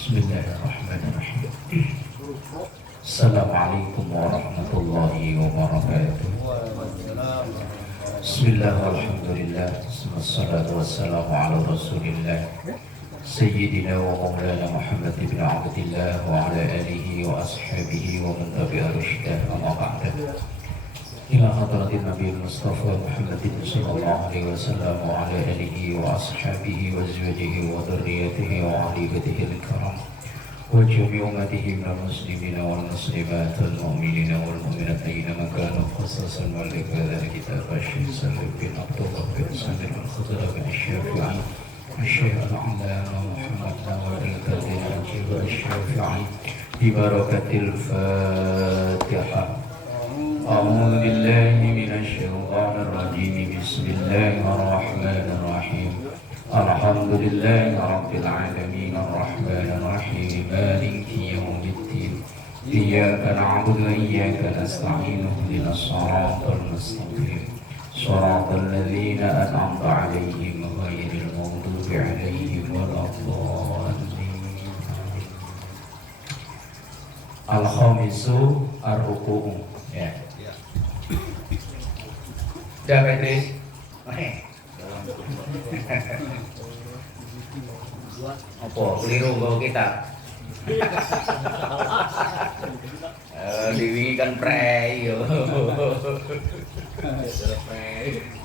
Bismillahirrahmanirrahim. Assalamualaikum warahmatullahi wabarakatuh. Bismillahirrahmanirrahim. Wassalatu wassalamu ala rasulillah Sayyidina wa maulana Muhammad ibn Abdillah wa ala alihi wa ashabihi wa man tabi'a rushdah amma ba'da. Ila hadratin Nabi Mustafa Muhammadin sallallahu alaihi wasallam wa ala alihi wa ashabihi wa azwajihi wa dhurriyyatihi wa alibatihi al-kiram wa jami' ummatihi minal muslimina wal muslimat wal mu'minina wal mu'minat ayyama kanu khususan wal ikadar kitab Syekh Salim bin Abdullah bin Salim al-Khudra bin Syafi'i Syekh al-Allama Muhammad Nawar al-Qadir al-Jiwa al-Syafi'i bi barakatil Fatihah. أعوذ بالله من الشيطان الرجيم بسم الله الرحمن الرحيم الحمد لله رب العالمين الرحمن الرحيم مالك يوم الدين إياك نعبد وإياك نستعين اهدنا الصراط المستقيم صراط الذين أنعمت عليهم غير المغضوب عليهم ولا الضالين. الخامس الركوع. Ya. Udah Patrice? Apa? Keliru bawa kita. Diwingi kan prei.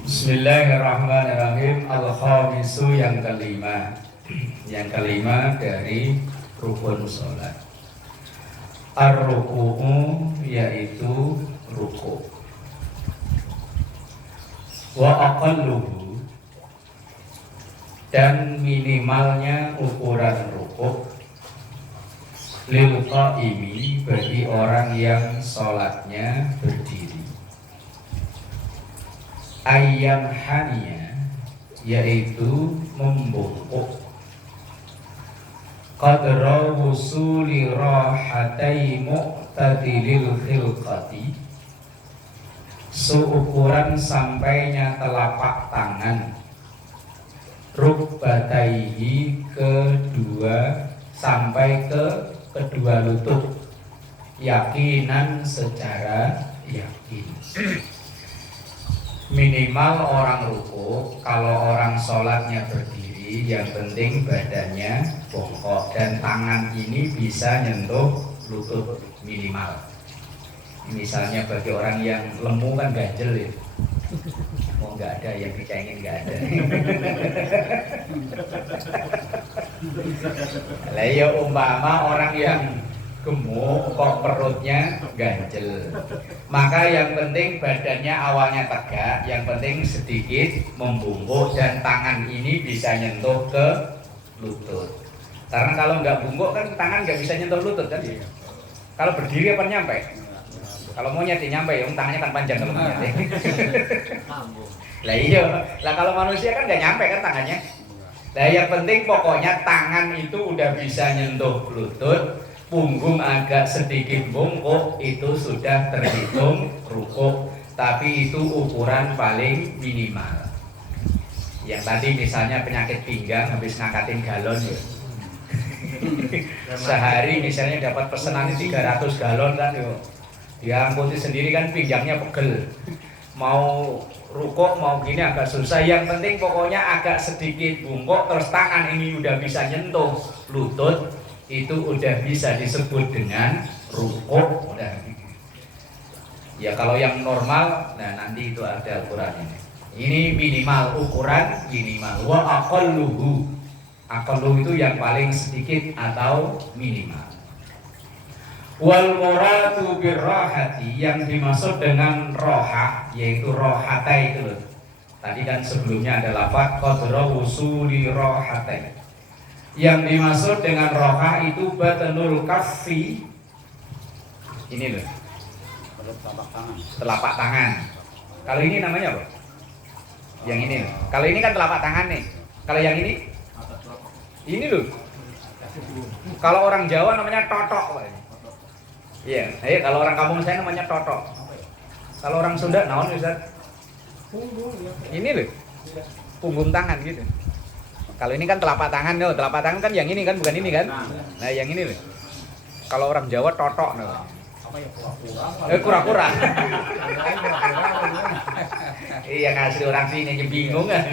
Bismillahirrahmanirrahim. Al-khamisu yang kelima. Yang kelima dari rukun sholat. Ar-ruku'u yaitu ruku'. Wa aqalluhu dan minimalnya ukuran ruku' lil qa'imi bagi orang yang sholatnya berdiri. Ayyam haniya yaitu membungkuk. Qadra wusuli rahatai mu'tadilil khilqati seukuran sampainya telapak tangan rukbataihi kedua sampai ke kedua lutut yakinan secara yakin. Minimal orang ruku kalau orang sholatnya berdiri yang penting badannya bongkok dan tangan ini bisa nyentuh lutut minimal. Misalnya bagi orang yang lemu kan ganjel ya. Oh nggak ada yang dicengin, nggak ada. Lah ya umpama orang yang gemuk kok perutnya ganjel. Maka yang penting badannya awalnya tegak, yang penting sedikit membungkuk dan tangan ini bisa nyentuh ke lutut. Karena kalau nggak bungkuk kan tangan nggak bisa nyentuh lutut kan? Kalau berdiri apa nyampe? Kalau mau nyati nyampe, tangannya kan panjang kalau mau nyati. Lah iya, lah kalau manusia kan nggak nyampe kan tangannya. Lah yang penting pokoknya tangan itu udah bisa nyentuh lutut. Punggung agak sedikit bungkuk itu sudah terhitung rukuk, tapi itu ukuran paling minimal. Yang tadi misalnya penyakit pinggang habis ngangkatin galon ya. Sehari misalnya dapat pesanan 300 galon kan yo. Dia angkuti sendiri kan pinggangnya pegel. Mau rukuk mau gini agak susah. Yang penting pokoknya agak sedikit bungkuk terus tangan ini udah bisa nyentuh lutut. Itu udah bisa disebut dengan rukuk. Ya kalau yang normal, nah nanti itu ada ukurannya. Ini minimal ukuran minimal. Wa aqalluhu. Aqallu itu yang paling sedikit atau minimal. Wal muradu birrahati yang dimaksud dengan rohah yaitu rohata itu loh. Tadi kan sebelumnya ada lafaz qadra wusuli rohatai. Yang dimaksud dengan roha itu batanul kaffi. Ini loh, telapak tangan. Kalau ini namanya apa? Yang ini loh. Kalau ini kan telapak tangan nih. Kalau yang ini loh. Kalau orang Jawa namanya totok. Iya, kalau orang kampung saya namanya totok. Kalau orang Sunda naon Ustaz? Ini loh. Punggung tangan gitu. Kalau ini kan telapak tangan, no. Telapak tangan kan yang ini kan, bukan ini kan? Nah, yang ini loh. Kalau orang Jawa totok, no. Kura-kura. Iya, ngasih orang sini aja bingung kan.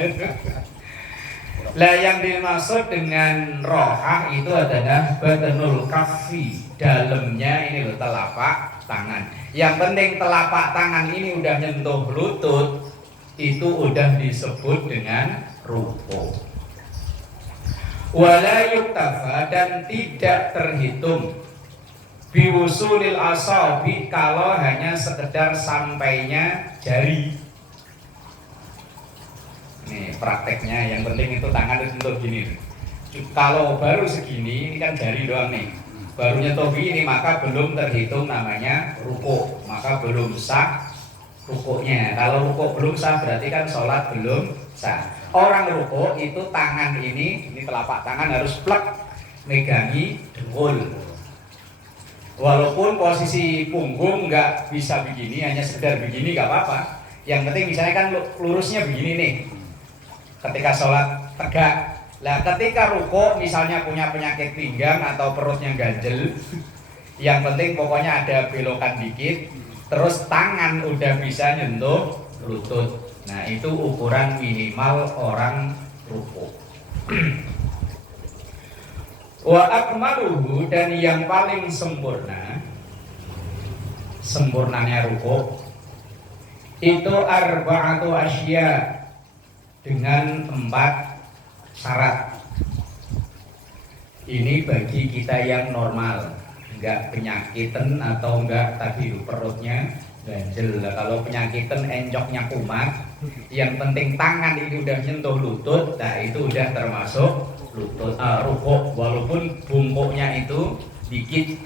Lah yang dimaksud dengan rohah itu adalah badanul kafi, dalamnya ini loh telapak tangan. Yang penting telapak tangan ini udah nyentuh lutut, itu udah disebut dengan ruku. Wala yuktafa, dan tidak terhitung biwusulil asabi, kalau hanya sekedar sampainya jari. Nih prakteknya, yang penting itu tangan itu nyentuh gini. Kalau baru segini, ini kan jari doang nih, baru nyentuh gini, maka belum terhitung namanya ruku, maka belum sah rukuknya. Kalau rukuk belum sah berarti kan sholat belum sah. Orang rukuk itu tangan ini telapak tangan harus plek megangi dengkul. Walaupun posisi punggung nggak bisa begini, hanya sekedar begini nggak apa-apa. Yang penting misalnya kan lurusnya begini nih, ketika sholat tegak. Lah ketika rukuk misalnya punya penyakit pinggang atau perutnya ganjel, yang penting pokoknya ada belokan dikit, terus tangan udah bisa nyentuh lutut. Nah itu ukuran minimal orang rukuk. Wa akmaluhu, dan yang paling sempurnanya rukuk itu arba'atu asya, dengan 4 syarat. Ini bagi kita yang normal, enggak penyakitan atau enggak tadi perutnya ganjel. Kalau penyakitan encoknya kumat, yang penting tangan ini udah nyentuh lutut, nah itu udah termasuk lutut rukuk, walaupun bungkuknya itu dikit.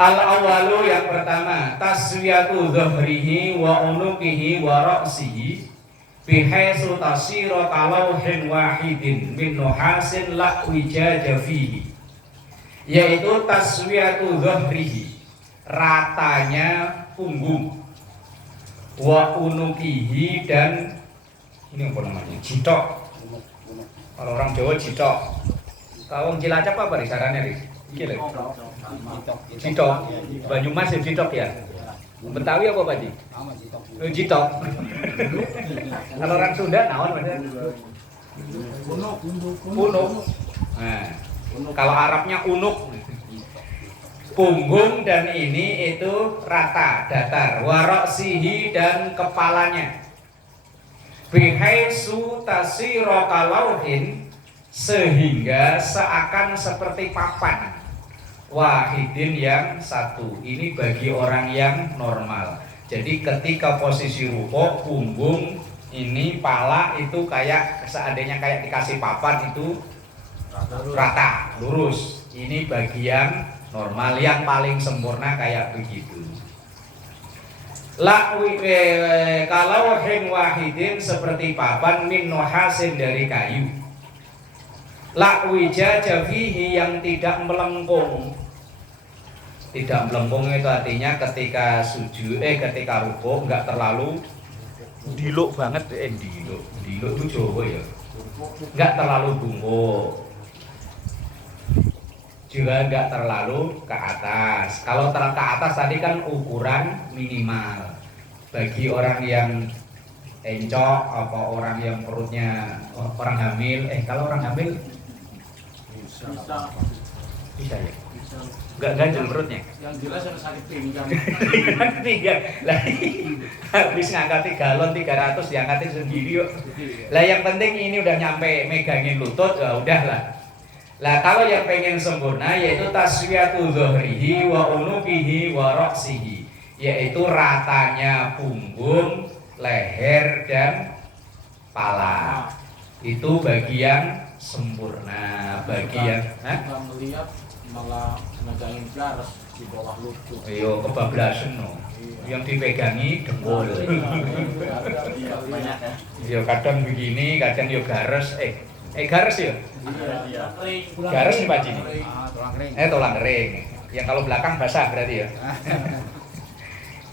Al-awalu, yang pertama, taswiyatu dhahrihi wa unuqihi wa ra'sihi bihaitsu tasira kalauhin wahidin min nuhasin la wijaja fihi, yaitu taswiyatu dhahrihi, ratanya punggung, wa unuqihi, dan ini apa namanya, jitok. Kalau orang Jawa jitok, kalau Cilacap apa risarannya ris? Gila. Jitok. Banyumas ya jitok ya. Betawi apa Pak Ji? Jitok. Kalau orang Sunda naon maksudnya? Unuk. Nah, kalau Arabnya unuk. Punggung dan ini itu rata, datar. Waroksihi, dan kepalanya. Bihaitsu tasira kalauhin, sehingga seakan seperti papan. Wahidin, yang satu. Ini bagi orang yang normal. Jadi ketika posisi rukuk, punggung ini, pala itu kayak seandainya kayak dikasih papan itu rata, lurus. Ini bagian normal, yang paling sempurna kayak begitu. Kalau hin wahidin, seperti papan, min nuhasin, dari kayu. La wijaja fihi, yang tidak melengkung. Tidak melengkung itu artinya ketika sujud, ketika rukuk enggak terlalu diluk banget, diluk itu Jawa ya. Enggak terlalu bungkuk. Juga enggak terlalu ke atas. Kalau ke atas tadi kan ukuran minimal. Bagi orang yang encok, apa orang yang perutnya, orang hamil, kalau orang hamil bisa ya? Enggak ganjel perutnya? Yang jelas yang sakit pinggang. Pinggang. Lah habis ngangkat galon 300 diangkatin sendiri yuk. Lah yang penting ini udah nyampe megangin lutut, ya udahlah. Lah kalau yang pengen sempurna yaitu taswiyatu dhahrihi wa unuqihi wa ra'sihi, yaitu ratanya punggung, leher, dan pala. Itu bagian sempurna. Bagian Kita melihat malah megangin garis di bawah lutut. Yo kebablasan no. Yang dipegangi dengkul. Banyak ya. Yo kadang begini, kadang yo gares. Gares ya? Iya. Gares nih Pak Jini. Tulang kering. Tulang kering. Yang kalau belakang basah berarti ya.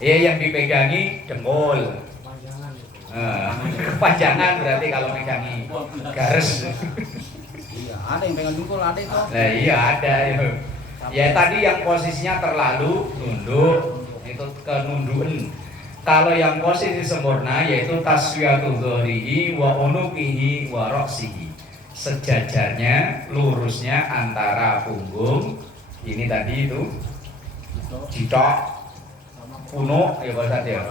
Yang dipegangi dengkul. Kepanjangan berarti kalau megangi garis. Iya, ada yang pegang dengkul, ada itu. Nah iya ada ya. Ya tadi yang posisinya terlalu nunduk itu kenundukan. Kalau yang posisi sempurna yaitu taswiyatul dhahrihi wa unuqihi wa ra'sihi. Sejajarnya, lurusnya antara punggung ini tadi itu jitok, punuk ya Pak Ustadz ya.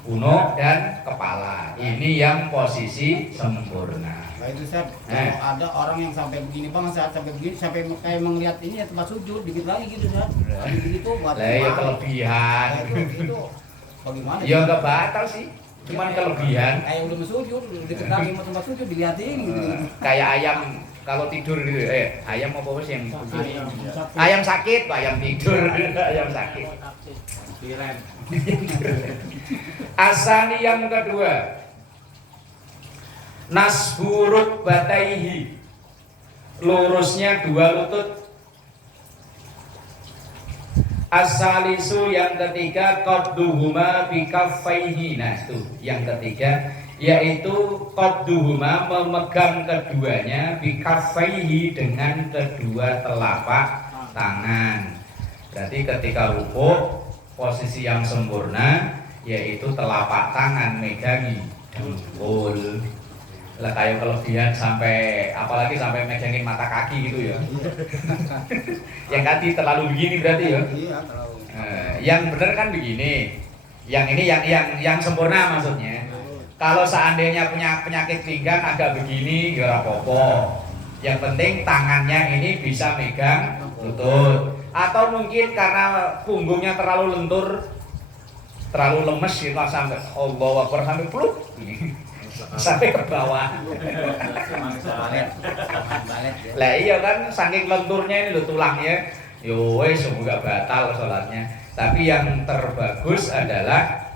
Punuk dan kepala. Ini yang posisi sempurna. Nah itu Ustaz, kalau ada orang yang sampai begini Bang, saat sampai begini sampai kayak melihat ini ya tempat sujud dikit lagi gitu Ustaz. Gitu buat Lah ya kelebihan. Itu bagaimana? Ya enggak batal sih. Cuman kelebihan. Kayak udah sujud, dikit lagi mau tempat sujud dilihatin gitu. Kayak ayam kalau tidur gitu. Ayam apa sih yang begini? Ayam sakit, ayam tidur, ayam sakit. Asani yang kedua, nasburuk bataihi, lurusnya dua lutut. Asalisu yang ketiga, qabduhuma bikaffaihi. Nah itu yang ketiga, yaitu qabduhuma, memegang keduanya, bikaffaihi, dengan kedua telapak tangan. Berarti ketika rukuk posisi yang sempurna yaitu telapak tangan megangi dengkul. Lah kayak kelebihan sampai apalagi sampai megangin mata kaki gitu ya. Yang kaki terlalu begini berarti ya. Iya, terlalu. Yang benar kan begini. Yang ini yang sempurna maksudnya. Kalau seandainya punya penyakit pinggang agak begini ya ora apa-apa. Yang penting tangannya ini bisa megang lutut. Atau mungkin karena punggungnya terlalu lentur, terlalu lemes gitu sampai Allahu Akbar sampai peluk sampai ke bawah. Lah iya kan saking lenturnya ini lo tulangnya. Yo wis semoga batal salatnya. Tapi yang terbagus adalah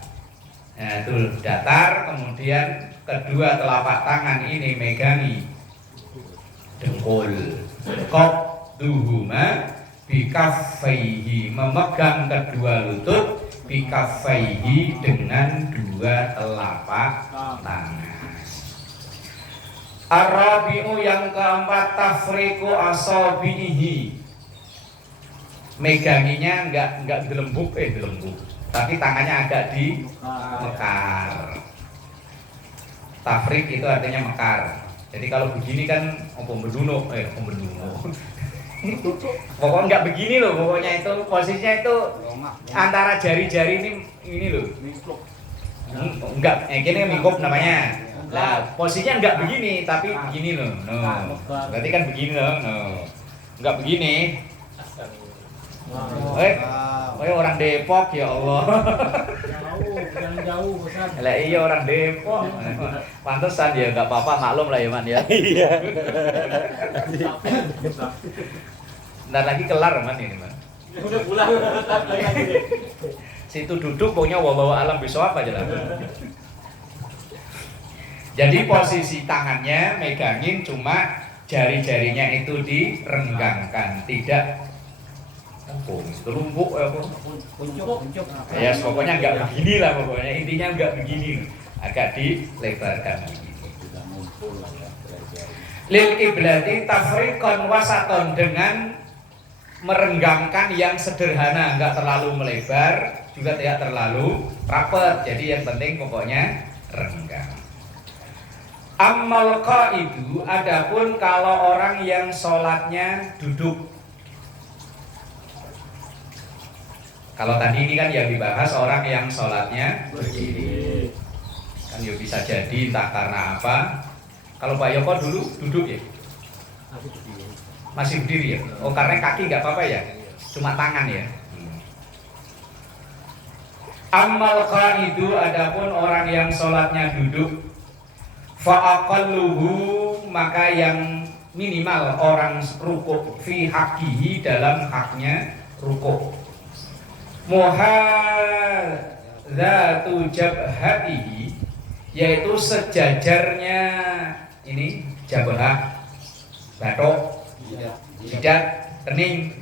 itu datar, kemudian kedua telapak tangan ini megangi dengkul. Qabduhuma bikaffaihi, memegang kedua lutut, bikaffaihi, dengan dua telapak tangan. Arabi'u yang keempat, tafriqu asabihi, meganginya enggak gelembung, tapi tangannya agak di mekar. Tafriq itu artinya mekar. Jadi kalau begini kan pembenduno. Pokoknya enggak begini loh, pokoknya itu posisinya itu antara jari-jari ini loh. Enggak, gini mingkup namanya. Lah posisinya enggak begini, tapi begini loh. No. Berarti kan begini loh. No. Enggak begini. Orang Depok ya Allah. Jauh, Ustaz. Lah iya orang Depok. Pantesan ya enggak apa-apa, maklum lah ya Man ya. Iya. Ntar lagi kelar Man ini Man. Udah pulang. Situ duduk pokoknya wallahu alam bisawab aja lah. Jadi posisi tangannya megangin cuma jari-jarinya itu direnggangkan, tidak telumpuk Kuncup. ya pokoknya enggak begini lah, pokoknya intinya enggak begini, agak dilebarkan begini. Lil kiblati tafriqan wasaton, dengan merenggangkan yang sederhana, enggak terlalu melebar juga tidak terlalu rapat, jadi yang penting pokoknya renggang. Ammal qaidu, adapun kalau orang yang sholatnya duduk. Kalau tadi ini kan yang dibahas orang yang sholatnya berdiri, kan ya bisa jadi entah karena apa. Kalau Pak Yoko dulu duduk ya, masih berdiri ya. Oh karena kaki nggak apa-apa ya, cuma tangan ya. Ammal qaidu, adapun orang yang sholatnya duduk, fa'aqalluhu, maka yang minimal orang rukuk, fi haqqihi, dalam haknya rukuk, muhadzatu jabhatihi, yaitu sejajarnya ini jabhah, batok, jidat, kening,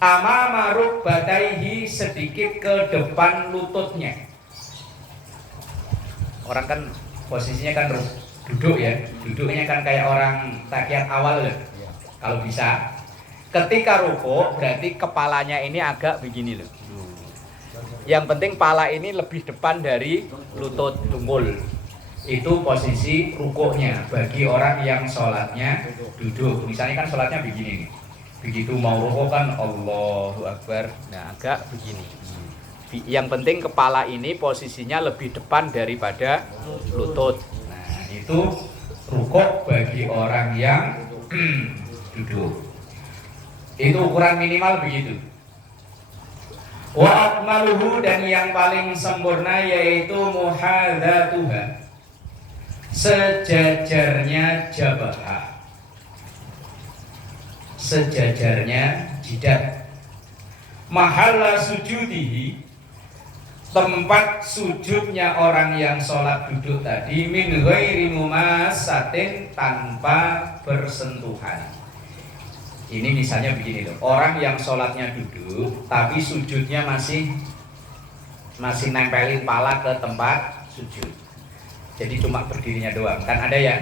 amama rukbataihi, sedikit ke depan lututnya. Orang kan posisinya kan duduk ya, duduknya kan kayak orang tahiyat awal loh. Kalau bisa, ketika rukuk berarti kepalanya ini agak begini loh. Yang penting pala ini lebih depan dari lutut dengkul. Itu posisi rukuknya bagi orang yang sholatnya duduk. Misalnya kan sholatnya begini nih. Begitu mau rukuk kan Allahu Akbar. Nah agak begini. Yang penting kepala ini posisinya lebih depan daripada lutut. Nah itu rukuk bagi orang yang duduk. Itu ukuran minimal begitu. Wa akmaluhu, dan yang paling sempurna yaitu muhadzatuha, sejajarnya jabahah, sejajarnya jidat, mahalla sujudihi, tempat sujudnya orang yang sholat duduk tadi, min ghairi mumasatin, tanpa bersentuhan. Ini misalnya begini loh, orang yang sholatnya duduk tapi sujudnya masih nempelin pala ke tempat sujud. Jadi cuma berdirinya doang. Kan ada ya,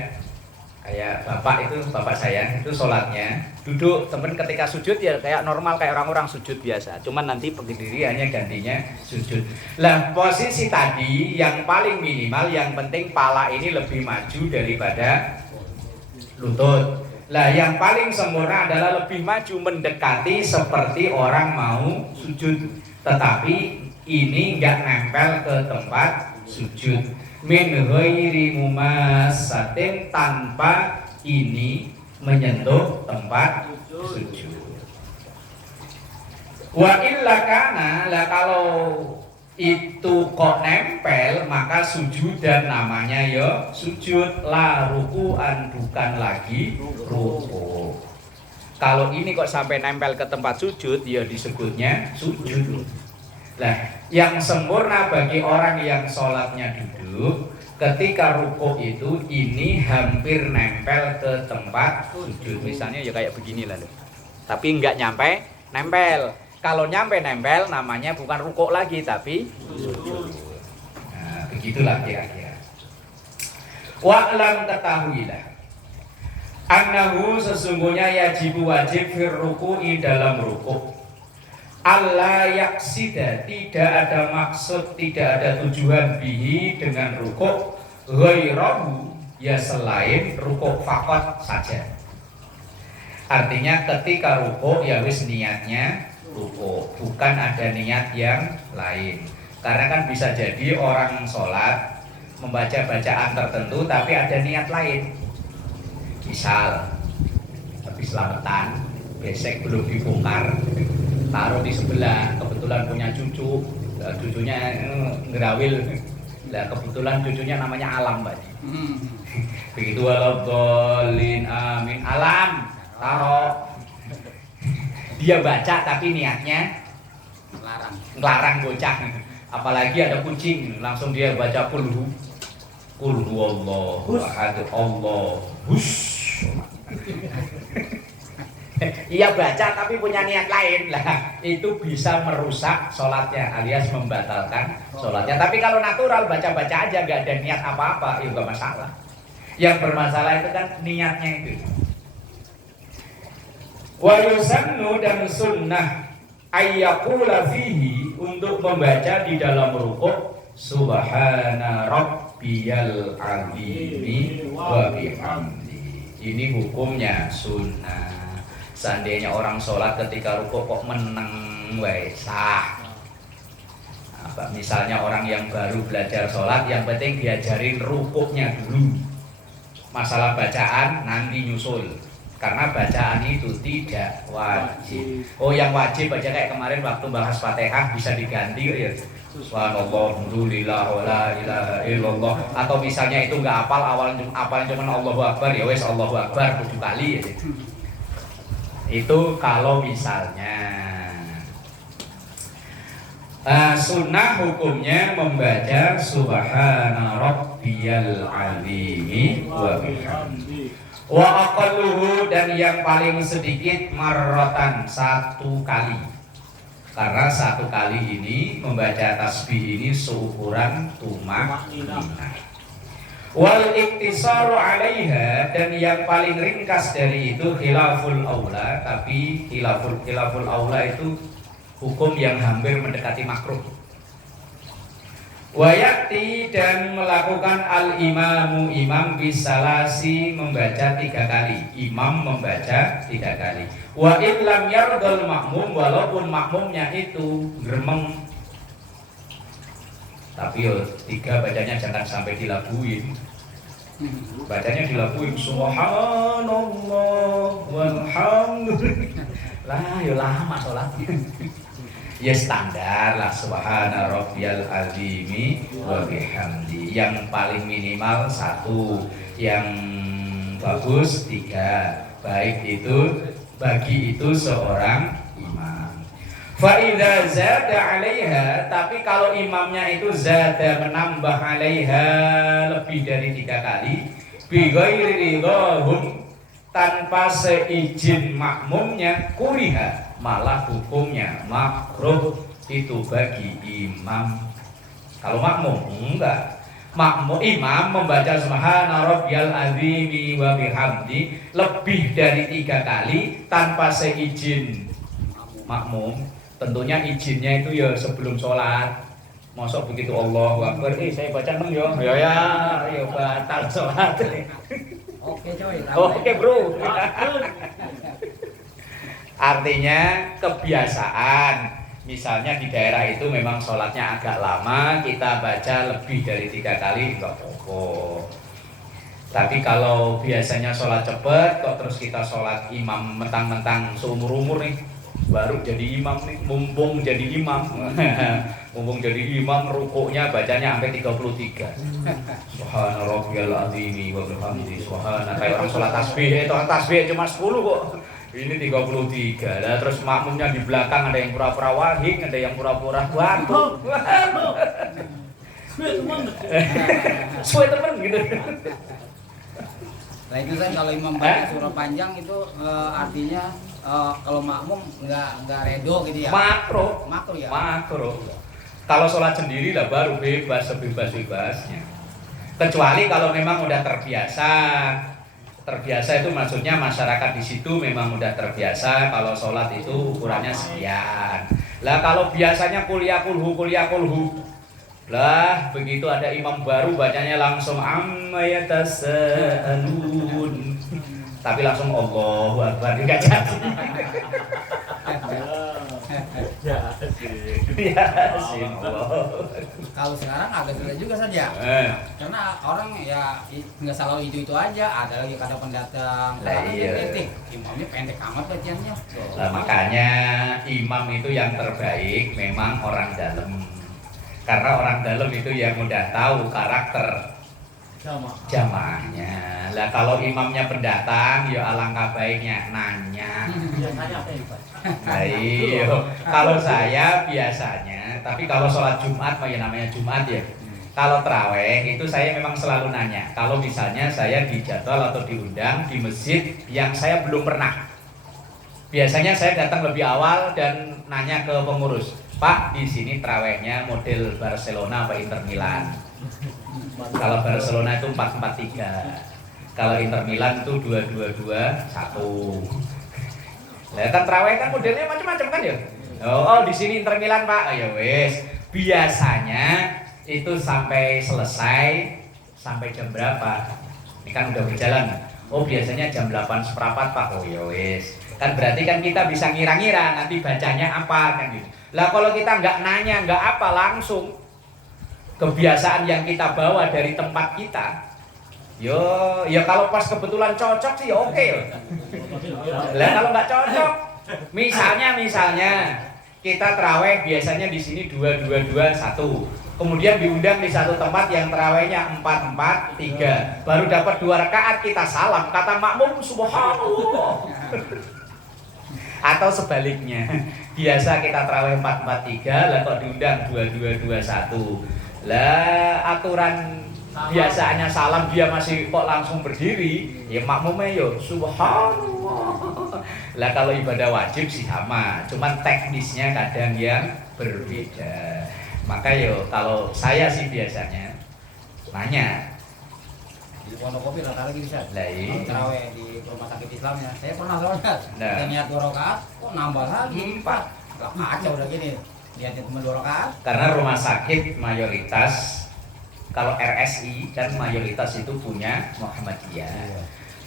kayak bapak saya itu sholatnya duduk, temen ketika sujud ya kayak normal, kayak orang-orang sujud biasa. Cuman nanti berdiriannya gantinya sujud. Lah posisi tadi yang paling minimal, yang penting pala ini lebih maju daripada lutut. Lah yang paling sempurna adalah lebih maju, mendekati seperti orang mau sujud, tetapi ini enggak nempel ke tempat sujud. Min ghairi mumasatin, tanpa ini menyentuh tempat sujud. Wa illa kana, lah kalau itu kok nempel, maka sujud dan namanya ya sujud, la ruku'an, bukan lagi ruku'. Kalau ini kok sampai nempel ke tempat sujud, ya disebutnya sujud. Nah, yang sempurna bagi orang yang sholatnya duduk, ketika ruku' itu ini hampir nempel ke tempat sujud. Misalnya ya kayak begini lah, tapi nggak nyampe nempel. Kalau nyampe nempel namanya bukan rukuk lagi tapi sujud. Nah, begitulah kira-kira. Wa'lam, ketahuilah, annahu, sesungguhnya wajib fir ruku'i, dalam rukuk, alla yaksida, tidak ada maksud, tidak ada tujuan bihi, dengan rukuk, ghairahu, ya selain rukuk fakot saja. Artinya ketika rukuk ya wis niatnya rukuk, bukan ada niat yang lain. Karena kan bisa jadi orang sholat membaca bacaan tertentu tapi ada niat lain. Misal habis selamatan, besek belum dibongkar, taruh di sebelah, kebetulan punya cucu, cucunya ngerawil, lah kebetulan cucunya namanya Alam, Mbak. Begitu, waladhdallin, amin, Alam, taruh. Dia baca tapi niatnya ngelarang bocah. Apalagi ada kucing, langsung dia baca kulhu Allahu ahad, Allahus. Ia baca tapi punya niat lain, lah itu bisa merusak sholatnya alias membatalkan sholatnya. Tapi kalau natural baca-baca aja gak ada niat apa-apa, ya gak masalah. Yang bermasalah itu kan niatnya itu. Wa yusannu, dan sunnah, ayyaqula fihi, untuk membaca di dalam rukuk, subhana rabbiyal azimi wa bihamdi. Ini hukumnya sunnah. Seandainya orang sholat ketika rukuk kok meneng wae sah. Misalnya orang yang baru belajar sholat, yang penting diajarin rukuknya dulu. Masalah bacaan nanti nyusul. Karena bacaan itu tidak wajib. Oh, yang wajib aja kayak kemarin waktu bahas Fatihah bisa diganti ya. Subhanallah, alhamdulillah, wala ilaha illallah. Atau misalnya itu nggak hafal, awalnya cuma Allahu Akbar, ya wes Allahu Akbar 7 kali ya. Itu kalau misalnya. Sunnah hukumnya membaca subhana rabbiyal azimi wa bihamdi. Wa aqalluhu, dan yang paling sedikit marratan, 1 kali. Karena 1 kali ini membaca tasbih ini seukuran tumak ninah. Wal iktisaru 'alaiha, dan yang paling ringkas dari itu khilaful aula, tapi khilaful aula itu hukum yang hampir mendekati makruh. Wayati, dan melakukan al-imamu, imam bisalasi, membaca 3 kali. Imam membaca 3 kali. Wa illam yardul makmum, walaupun makmumnya itu gremeng, tapi yo 3 bacanya jangan sampai dilabuin. Bacanya dilabuin subhanallah walhamdulillah. Lah yo lama sholatnya. Ya standar lah, subhana rabbiyal azimi wa bihamdi. Yang paling minimal 1, yang bagus 3. Baik itu bagi itu seorang imam. Fa idza zada 'alaiha, tapi kalau imamnya itu zada, menambah 'alaiha, lebih dari 3 kali, bi ghairi ridhahum, tanpa seizin makmumnya, kuriha, malah hukumnya makruh itu bagi imam. Kalau makmum enggak. Imam membaca subhana rabbiyal azimi wa bihamdi lebih dari 3 kali tanpa seizin makmum. Tentunya izinnya itu ya sebelum sholat. Masuk begitu Allahu Akbar, saya baca 6 ya batal sholat. Oke coy. Oke bro. Artinya kebiasaan. Misalnya di daerah itu memang sholatnya agak lama, kita baca lebih dari 3 kali enggak apa-apa. Tapi kalau biasanya sholat cepet, kok terus kita sholat imam mentang-mentang seumur-umur nih, baru jadi imam nih, mumpung jadi imam. Mumpung jadi imam, rukuknya bacanya sampai 33. Subhana rabbiyal azimi wa bihamdi, subhana, kayak orang sholat tasbih, itu tasbih cuma 10 kok. Ini 33. Nah, terus makmumnya di belakang ada yang pura-pura wahing, ada yang pura-pura batuk. Suwe temen gitu. Nah itu kan kalau imam baca surah panjang itu artinya kalau makmum nggak redo gitu ya. Makruh ya. Makruh. Kalau sholat sendiri lah baru bebas, sebebas-bebasnya. Kecuali kalau memang udah terbiasa. Terbiasa itu maksudnya masyarakat di situ memang udah terbiasa kalau sholat itu ukurannya sekian. Lah kalau biasanya kuliah kulhu. Lah begitu ada imam baru bacanya langsung amma yatasaalun. Tapi langsung Allahu Akbar, enggak jadi. Yasin Allah. Kalau sekarang agak sulit juga saja. Karena orang ya nggak selalu itu aja, ada lagi kata pendatang. Lah iya. Imamnya pendek amat bacaannya. Nah, makanya imam itu yang terbaik memang orang dalam. Karena orang dalam itu yang udah tahu karakter jamaahnya. Lah kalau imamnya pendatang, ya alangkah baiknya nanya. Nah, iya. Kalau saya biasanya, tapi kalau sholat Jumat, ya namanya Jumat ya. Kalau terawih itu saya memang selalu nanya. Kalau misalnya saya dijadwal atau diundang di masjid yang saya belum pernah, biasanya saya datang lebih awal dan nanya ke pengurus, Pak, di sini terawihnya model Barcelona apa Inter Milan? Kalau Barcelona itu 4-4-3, kalau Inter Milan itu 2-2-2-1. Lah kan terawih kan modelnya macam-macam kan ya? Oh, di sini Inter Milan Pak. Oh, ya wes. Biasanya itu sampai selesai sampai jam berapa? Ini kan udah berjalan. Oh, biasanya jam 8:15 Pak. Oh, ya wes. Kan berarti kan kita bisa ngira-ngira nanti bacanya apa kan gitu. Lah kalau kita nggak nanya, nggak apa, langsung kebiasaan yang kita bawa dari tempat kita, ya kalau pas kebetulan cocok sih oke. Lah kalau nggak cocok, misalnya kita terawih biasanya di sini 2-2-2-1, kemudian diundang di satu tempat yang terawihnya 4-4-3, baru dapat 2 rakaat kita salam, kata makmum subhanallah. Atau sebaliknya, biasa kita terawih 4-4-3, lah kok diundang 2-2-2-1. Lah aturan biasanya salam dia masih kok langsung berdiri, ya makmumnya yo subhanallah. Lah kalau ibadah wajib sih sama, cuman teknisnya kadang yang berbeda. Maka yo kalau saya sih biasanya nanya, Pondokopi rata lagi bisa. Lah iya. Terawih di rumah sakit Islamnya. Saya pernah sholat. Nah. Saya niat 2 rakaat, kok nambah lagi 4. Lah kacau udah gini. Niatnya cuma 2 rakaat. Karena rumah sakit mayoritas kalau RSI kan mayoritas itu punya Muhammadiyah.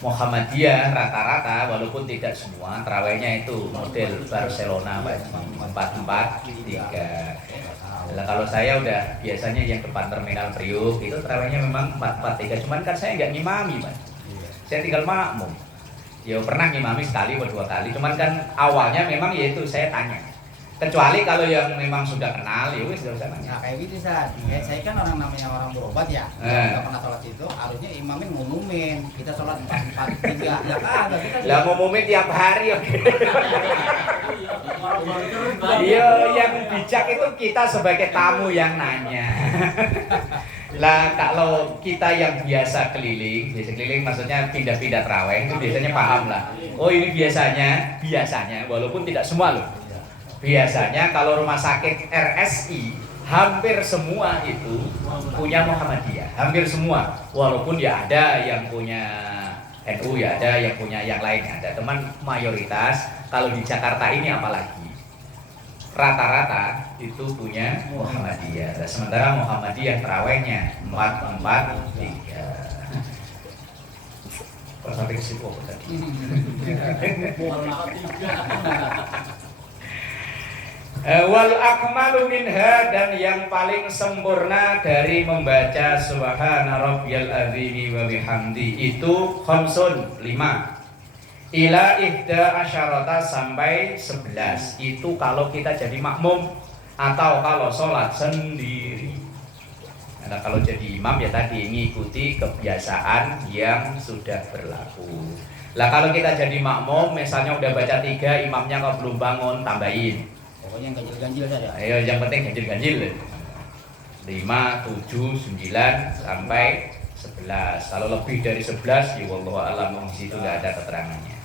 Muhammadiyah rata-rata walaupun tidak semua terawihnya itu model Barcelona Pak, 4-4-3. Nah, kalau saya udah biasanya yang depan terminal Priuk itu terawihnya memang 4-4-3, cuman kan saya nggak ngimami Pak. Saya tinggal makmum. Ya pernah ngimami sekali atau 2 kali, cuman kan awalnya memang ya itu saya tanya. Kecuali kalau yang memang sudah kenal, ya wis enggak usah nanya. Nah kayak gitu Ustaz. Kayak saya kan namanya orang berobat ya. Nggak pernah sholat itu, harusnya imamin ngumumin kita sholat 4-4-3. Ya kagak kita. Lah ngumumin tiap hari ya. Iya, yang bijak itu kita sebagai tamu yang nanya. Lah kalau kita yang biasa keliling maksudnya pindah-pindah terawih itu biasanya paham lah. Oh ini biasanya walaupun tidak semua loh. Biasanya kalau rumah sakit RSI hampir semua itu punya Muhammadiyah, hampir semua. Walaupun ya ada yang punya NU, ya ada yang punya yang lain, ada. Teman mayoritas kalau di Jakarta ini apalagi rata-rata itu punya Muhammadiyah. Nah, sementara Muhammadiyah terawihnya 4-4-3. Sampai ke situ apa tadi? Wal akmalu minha, dan yang paling sempurna dari membaca subhana rabbiyal azimi wa bihamdi itu khamsun 5 ila ihda asyarata sampai 11. Itu kalau kita jadi makmum atau kalau sholat sendiri. Nah, kalau jadi imam ya tadi mengikuti kebiasaan yang sudah berlaku. Lah kalau kita jadi makmum misalnya udah baca 3, imamnya kalau belum bangun tambahin. Pokoknya yang ganjil-ganjil saja. Ayo yang penting ganjil-ganjil. 5, 7, 9 sampai 11. Kalau lebih dari 11 ya wallahu a'lam, di situ enggak ada keterangannya.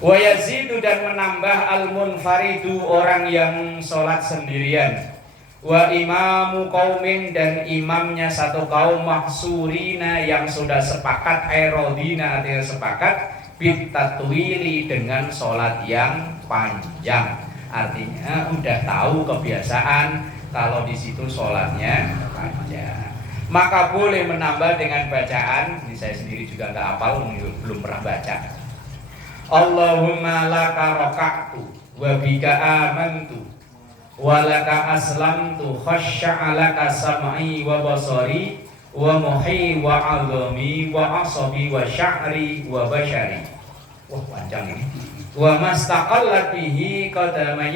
Wa yazidu, dan menambah al-munfaridu, orang yang sholat sendirian. Wa imamu qaumin, dan imamnya satu kaum mahsurina yang sudah sepakat, airodina artinya sepakat, bitatwili dengan sholat yang panjang. Artinya udah tahu kebiasaan kalau di situ sholatnya panjang, maka boleh menambah dengan bacaan. Ini saya sendiri juga nggak hafal, belum pernah baca. Allahumma laka raka'tu wa bika amantu wa laka aslamtu khasya'alaka sam'i wa basari wa muhi wa azami wa asabi wa sya'ri wa bashari. Wah panjang ini. Wa mastaqallat bihi qadamai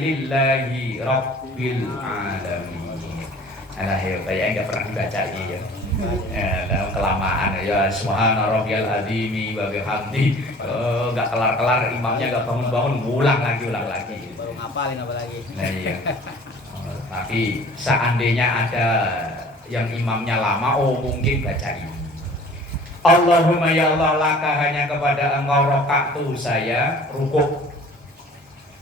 lillahi rabbil alamin. Alah ya kayaknya enggak pernah dibaca ini ya. Dalam kelamaan ya subhana rabbiyal azimi wa bihamdi. Enggak kelar-kelar imamnya enggak bangun-bangun, ulang lagi. Baru ngapalin apa lagi. Nah iya. Tapi seandainya ada yang imamnya lama, mungkin baca ini. Allahumma ya Allah, laka hanya kepada engkau roka'tu saya rukuk,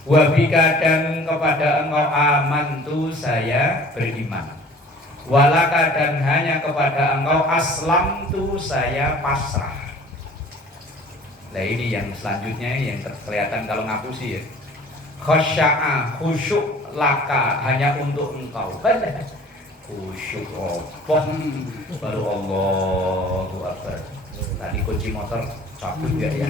wabika dan kepada engkau amantu saya beriman, walaka dan hanya kepada engkau aslamtu saya pasrah. Nah ini yang selanjutnya yang kelihatan kalau ngapusi ya. Khasya'a, khusyuk, laka hanya untuk engkau. Khusyuk apa? Baru Allahu Akbar. Tadi kunci motor cabut gak ya?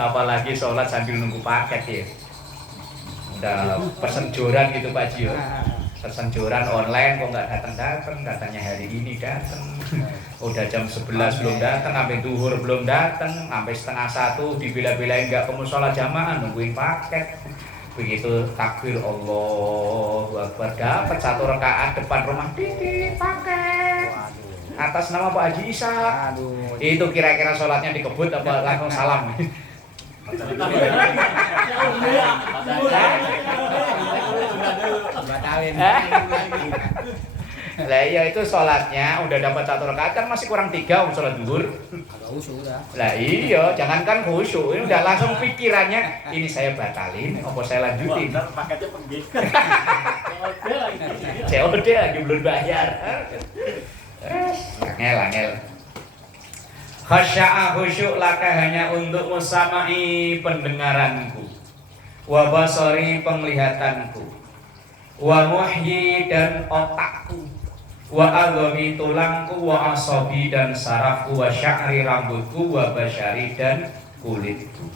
Apalagi sholat sambil nunggu paket ya. Udah pesen joran gitu Pak Jio. Pesen joran online kok nggak datang, katanya hari ini datang. Udah jam 11 belum datang, sampai duhur belum datang, sampai setengah 1 dibela-belain nggak ke musola jamaah nungguin paket. Begitu takbir Allahu Akbar, dapat 1 rakaat depan rumah, titik paket atas nama Pak Haji Isa. Itu kira-kira sholatnya dikebut apa langsung salam? Batalin. Lah iya itu sholatnya udah dapat 1 rakaat kan masih kurang 3 untuk sholat zuhur. Agak usul dah. Lah iya, jangankan khusyuk, ini udah langsung pikirannya ini saya batalin, apa saya lanjutin? Bener, paketnya pergi. COD lagi belum bayar. Angel. Khasya'a khusyuk laka hanya untuk musamai pendengaranku, wa basari penglihatanku, wa muhyi dan otakku, wa adhami tulangku, wa asabi dan sarafku, wa sya'ri rambutku, wa basyari dan kulitku,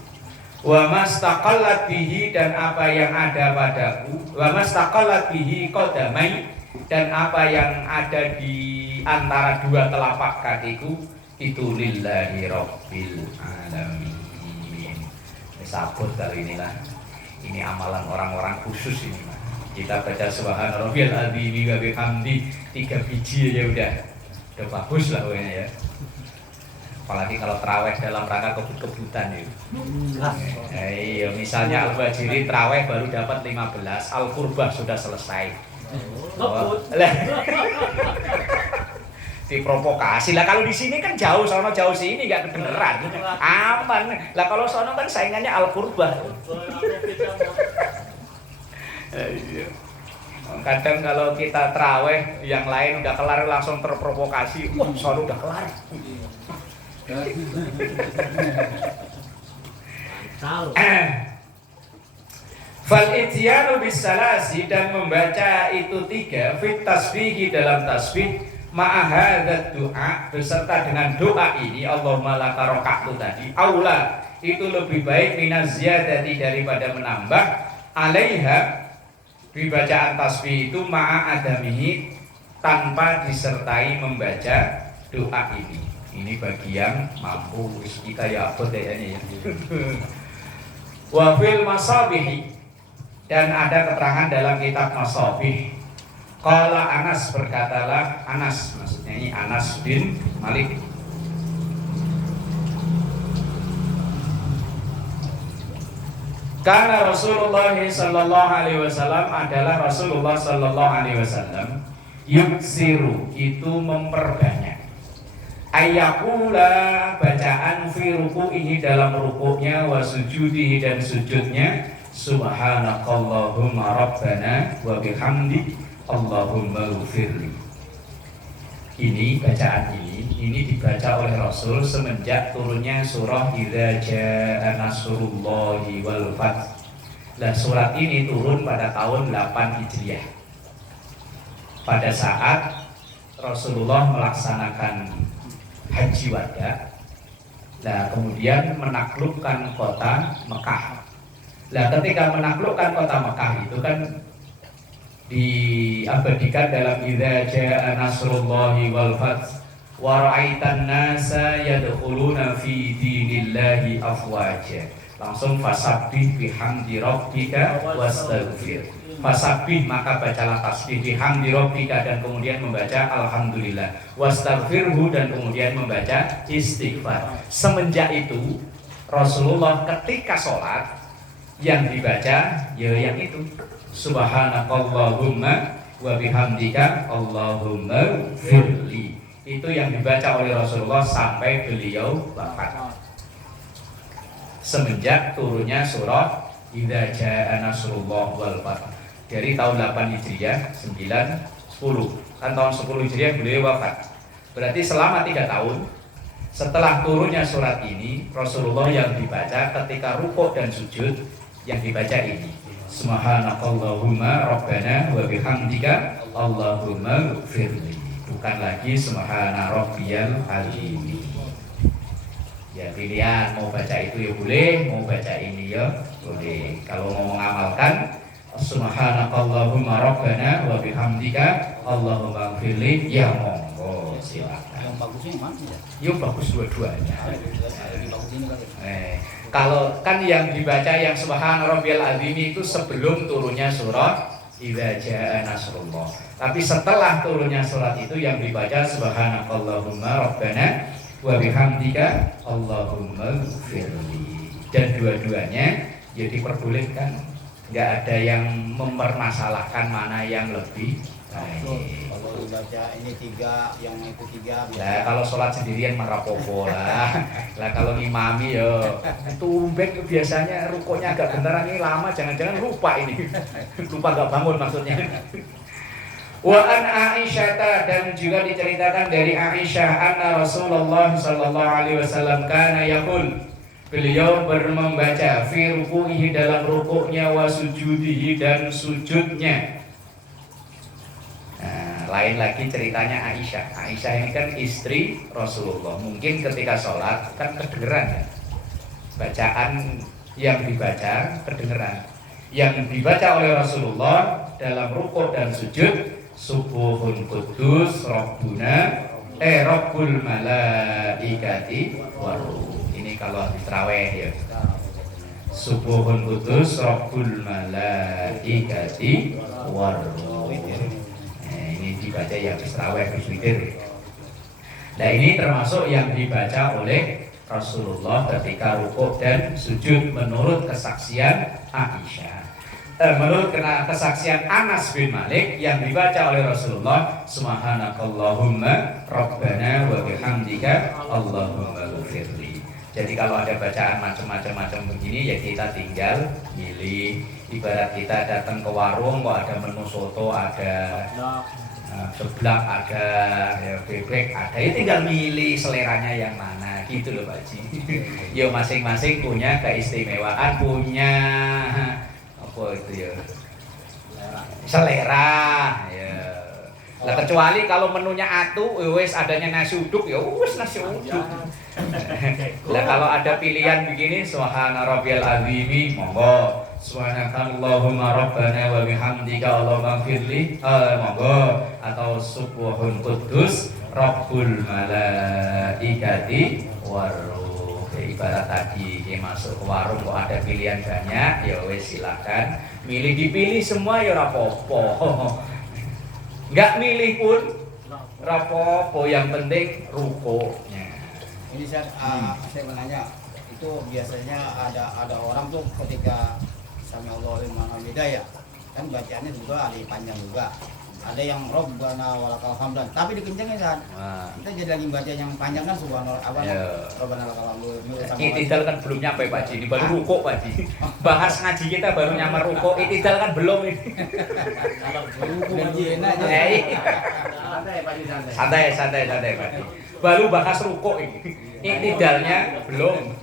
wa mastaqallat bihi dan apa yang ada padaku, wa mastaqallat bihi qadamai dan apa yang ada di antara dua telapak kakiku, itu lillahi rabbil alamin. Sabut kali inilah. Ini amalan orang-orang khusus ini. Kita baca subhana rabbiyal azim wa bihamdi 3 biji aja udah bagus lah pokoknya ya. Apalagi kalau terawih dalam rangka kebut-kebutan itu. Iya, misalnya Al-Bajiri terawih baru dapat 15, Al-Qurbah sudah selesai. Diprovokasi lah, kalau di sini kan jauh sono jauh sini nggak kedengeran, aman lah. Kalau sono kan saingannya Al-Qurbah. Kadang kalau kita terawih yang lain udah kelar langsung terprovokasi, wah sono udah kelar. Fal ityanu bisalasi dan membaca itu 3 fit tasbihi dalam tasbih ma'ahadat doa beserta dengan doa ini Allahumma laka roka'tu tadi aula itu lebih baik minaz ziyadati daripada menambah alaiha di bacaan tasbih itu ma'adamihi tanpa disertai membaca doa ini. Ini bagi yang mampu, kita ya abot kayaknya ya. Wa fil masabihi dan ada keterangan dalam kitab Masabih. Qala Anas berkatalah Anas, maksudnya ini Anas bin Malik. Karena Rasulullah sallallahu alaihi wasallam adalah Rasulullah sallallahu alaihi wasallam yuksiru itu memperbanyak ayakula bacaan fi ruku'ihi dalam rukuknya wa sujudihi dan sujudnya subhanakallahumma rabbana wa bihamdi Allahumma ghfirli. Ini bacaan ini dibaca oleh Rasul semenjak turunnya surah Idza Jaa Nasrullahi wal Fath. Nah, surat ini turun pada tahun 8 Hijriah. Pada saat Rasulullah melaksanakan haji wada. Nah, kemudian menaklukkan kota Mekah. Nah, ketika menaklukkan kota Mekah itu kan diabadikan dalam Idza Jaa Nasrullahi wal Fath wa ra'aitan nasa yadkhuluna fi dinillahi afwaja. Langsung fasabbih bihamdi rabbika wastaghfir. Fasabbih maka bacalah tasbih bihamdi rabbika dan kemudian membaca alhamdulillah. Wastaghfirhu dan kemudian membaca istighfar. Semenjak itu Rasulullah ketika sholat yang dibaca ya yang itu subhanakallahumma wa bihamdika Allahumma firli. Itu yang dibaca oleh Rasulullah sampai beliau wafat. Semenjak turunnya surah Idza Jaa Nasrullah wal Fath. Dari tahun 8 Hijriah 9 10. Kan tahun 10 Hijriah beliau wafat. Berarti selama 3 tahun setelah turunnya surat ini Rasulullah yang dibaca ketika rukuk dan sujud yang dibaca ini subhanakallahumma rabbana wa bihamdika Allahumma ghfirli, bukan lagi subhana rabbiyal azim. Ya pilihan, mau baca itu ya boleh, mau baca ini ya boleh. Kalau mau mengamalkan subhanakallahumma rabbana wa bihamdika Allahumma ghfirli ya monggo silakan. Yang bagusnya yang mana ya? Yuk bagus dua-duanya. Lebih bagus ini kali. Kalau kan yang dibaca yang subhana rabbiyal azim itu sebelum turunnya surat Idza Jaa Nasrullah. Tapi setelah turunnya surat itu yang dibaca subhanakallahumma rabbana wa bihamdika Allahumma ghfirli. Dan dua-duanya ya diperbolehkan. Enggak ada yang mempermasalahkan mana yang lebih Kalau dibaca ini 3, yang itu 3. Lah kalau sholat sendirian mah rapopo lah. Lah kalau ngimami ya tumbek biasanya rukuknya agak bentar ini lama, jangan-jangan lupa ini. Lupa gak bangun maksudnya. Wa an Aisyah, dan juga diceritakan dari Aisyah anna Rasulullah sallallahu alaihi wasallam kana yaqul, beliau membaca fi ruku'ihi dalam rukuknya wa sujudihi dan sujudnya. Nah, lain lagi ceritanya Aisyah. Aisyah ini kan istri Rasulullah. Mungkin ketika sholat kan kedengeran ya. Bacaan yang dibaca kedengeran. Yang dibaca oleh Rasulullah dalam rukuk dan sujud, Subuhun Kudus Rabbuna Rabbul Malaikati Waruh. Ini kalau di tarawih ya. Subuhun Kudus Rabbul Malaikati Waruh. Ini dibaca yang di tarawih witir. Nah ini termasuk yang dibaca oleh Rasulullah ketika rukuk dan sujud menurut kesaksian Aisyah. Menurut kesaksian Anas bin Malik yang dibaca oleh Rasulullah, Subhanakallahumma Rabbana wa bihamdika Allahumma ghfirli. Jadi kalau ada bacaan macam-macam begini ya kita tinggal milih. Ibarat kita datang ke warung, kok ada menu soto, ada seblak, ada ya, bebek, ada, ya tinggal milih seleranya yang mana gitu loh Pak Ji. Yo masing-masing punya keistimewaan, punya apa itu ya, selera ya. Lah kecuali kalau menunya atu wis adanya nasi uduk ya wis nasi uduk. Lah kalau ada pilihan begini subhana rabbiyal azimi monggo, subhanakallahumma rabbana wa bihamdika allahumma firli monggo, atau subhun kudus rabbul malaikati waruh. Ibarat tadi masuk ke warung kok ada pilihan banyak ya wes silakan milih, dipilih semua ya rapopo. Enggak milih pun rapopo, yang penting rukuknya. Ini saya menanya, itu biasanya ada orang tuh ketika sami Allahu liman hamidah ya, kan bacaannya juga ada panjang juga. Ada yang Rabbana walakal hamdan, tapi dikencengin kan. Kita jadi lagi baca yang panjang kan subhanallah Rabbana walakal hamdan. Itidal kan belum nyampe Pak Ji, ini baru rukuk Pak Ji. Bahas ngaji kita baru nyampe rukuk, itidal kan belum ini. Santai Pak Ji. Baru bahas rukuk ini. Itidalnya belum.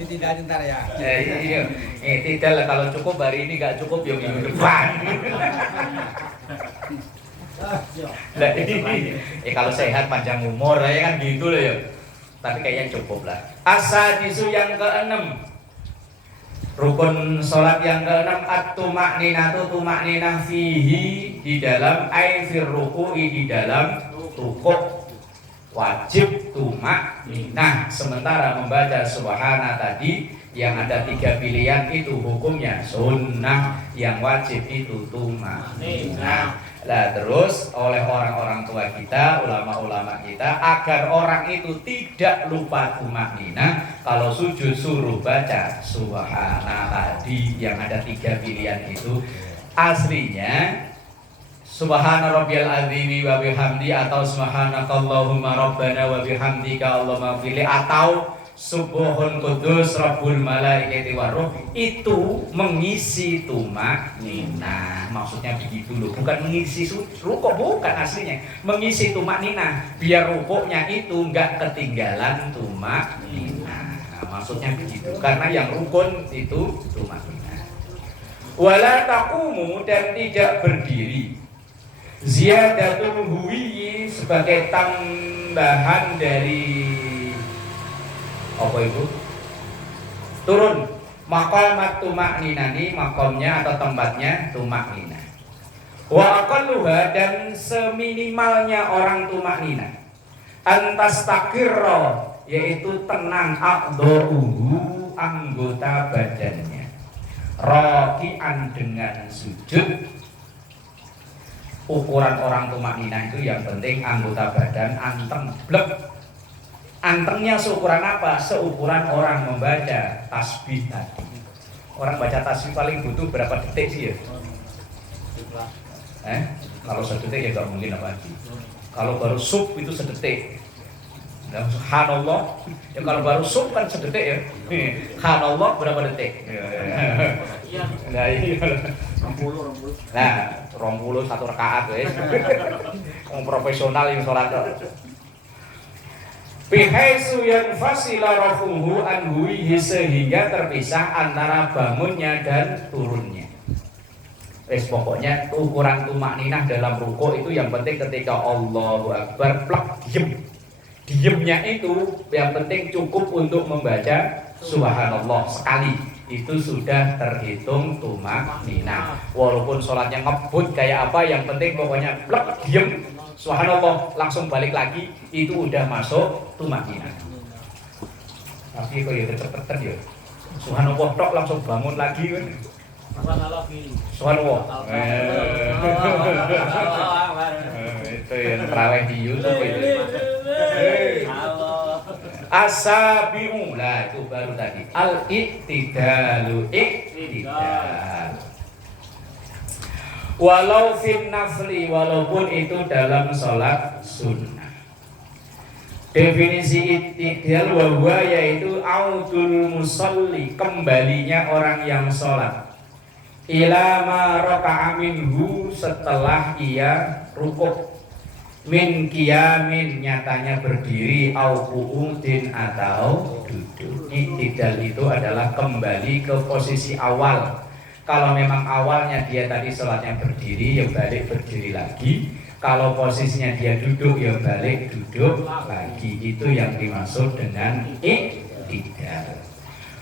Itidal ntar ya. Iya. Itidal kalau cukup hari ini enggak cukup ya minggu depan. Lah ini kalau sehat panjang umur ya kan gitu loh ya. Tapi kayaknya cukup lah. Asadisu yang ke-6. Rukun salat yang ke-6 at-tumakninatu, tumakninah fihi, di dalam aifir ruku'i, di dalam rukuk. Wajib tumakninah. Sementara membaca subhana tadi yang ada 3 pilihan itu hukumnya sunnah, yang wajib itu tumakninah. Lah terus oleh orang-orang tua kita, ulama-ulama kita, agar orang itu tidak lupa tumakninah, kalau sujud suruh baca subhana tadi yang ada 3 pilihan itu. Aslinya subhana rabbiyal azimi wa bihamdi, atau subhanakallahumma rabbana wa bihamdika allahumma fili, atau subuhun kudus rabbul malaikati waruh, itu mengisi tumakninah. Maksudnya begitu loh, bukan mengisi rukuk, bukan aslinya. Mengisi tumakninah biar rukuknya itu enggak ketinggalan tumakninah. Nah, maksudnya begitu, karena yang rukun itu tumakninah. Wala taqumu, dan tidak berdiri. Ziyadatul huwiyyi, sebagai tambahan dari apa itu? Turun maqamat tumakninani, makomnya atau tempatnya tumakninah. Wa aqalluha, dan seminimalnya orang tumakninah. Antastaqirra, yaitu tenang, aqdauhu, anggota badannya. Raki'an, dengan sujud. Ukuran orang tumakninah itu yang penting anggota badan anteng blek. Antengnya seukuran apa? Seukuran orang membaca tasbih tadi. Orang baca tasbih paling butuh berapa detik sih ya? Setelah Kalau sedetik ya nggak mungkin lagi. Kalau baru sup itu sedetik. Nah, subhanallah. Ya kalau baru sup kan sedetik ya. Subhanallah berapa detik? Iya. Nah, iya. 20. Nah, 20 satu rakaat wis. Wong profesional yang salat kok. Bihaisu yanfasila rafuhu anhuihi sehingga terpisah antara bangunnya dan turunnya. Pokoknya ukuran tumakninah dalam rukuk itu yang penting ketika Allahu Akbar plak diem. Diemnya itu yang penting cukup untuk membaca subhanallah sekali. Itu sudah terhitung tumakninah. Walaupun sholatnya ngebut kayak apa, yang penting pokoknya plak diem subhanallah langsung balik lagi, itu udah masuk tumakninah. Tapi kok ya cepet-cepet ya. Subhanallah tok langsung bangun lagi kan. Mana lagi? Subhanallah. Itu yang terawih di YouTube itu. Asabi'u lah itu baru tadi. Al-i'tidalu i'tidal. Walau fin nafli, walaupun itu dalam sholat sunnah. Definisi i'tidal wahwa yaitu audul musalli, kembalinya orang yang sholat ila ma raka'a minhu, setelah ia rukuk, min qiyamin, nyatanya berdiri, au qu'udin, atau duduk. I'tidal itu adalah kembali ke posisi awal. Kalau memang awalnya dia tadi sholatnya berdiri, ya balik berdiri lagi. Kalau posisinya dia duduk, ya balik duduk lagi. Itu yang dimaksud dengan i'tidal.